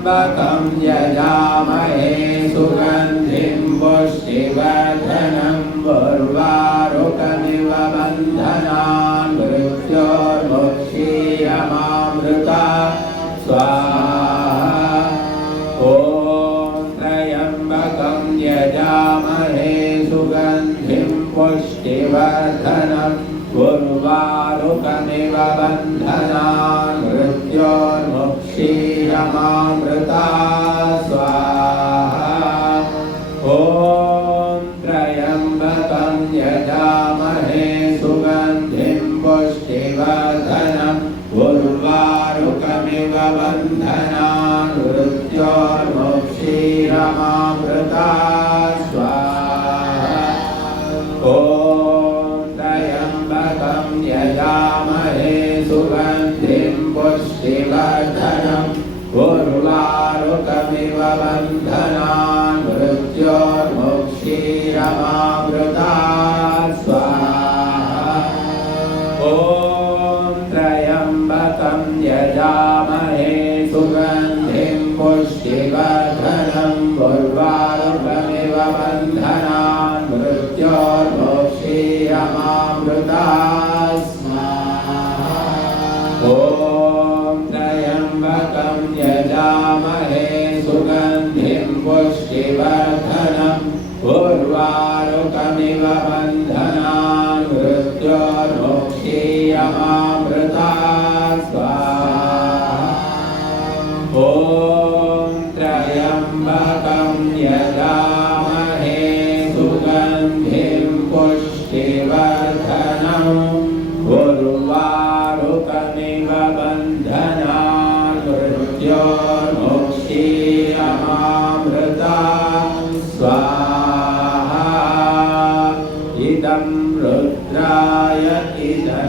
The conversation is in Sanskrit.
त्र्यम्बकं यजामहे सुगन्धिं पुष्टिवर्धनं उर्वारुकमिव बन्धनान् मृत्योर्मुक्षीयमामृता स्वाहा। ॐ त्र्यम्बकं यजामहे सुगन्धिं पुष्टिवर्धनं उर्वारुकमिव बन्धनान् मृत्योर्मुक्षीयमामृता स्वाहा। ॐ त्र्यम्बकं यजामहे सुगन्धिं पुष्टिवर्धनं उर्वारुकमिव बन्धनान् मृत्योर्मुक्षीयमामृता स्वाहा। ॐ त्र्यम्बकं यजामहे सुगन्धिं पुष्टिवर्धनं उर्वारुकमिव बन्धनान् मृत्योर्मुक्षीयमामृता स्वाहा। ॐ त्र्यम्बकं यजामहे सुगन्धिं पुष्टिवर्धनं उर्वारुकमिव बन्धनान् मृत्योर्मुक्षीयमामृता स्वाहा। ॐ त्र्यम्बकं यजामहे सुगन्धिं पुष्टिवर्धनं उर्वारुकमिव बन्धनान् मृत्योर्मुक्षीयमामृता स्वाहा। ॐ त्र्यम्बकं यजामहे सुगन्धिं पुष्टिवर्धनं उर्वारुकमिव बन्धनान् मृत्योर्मुक्षीयमामृता स्वाहा। इदं रुद्राय इदं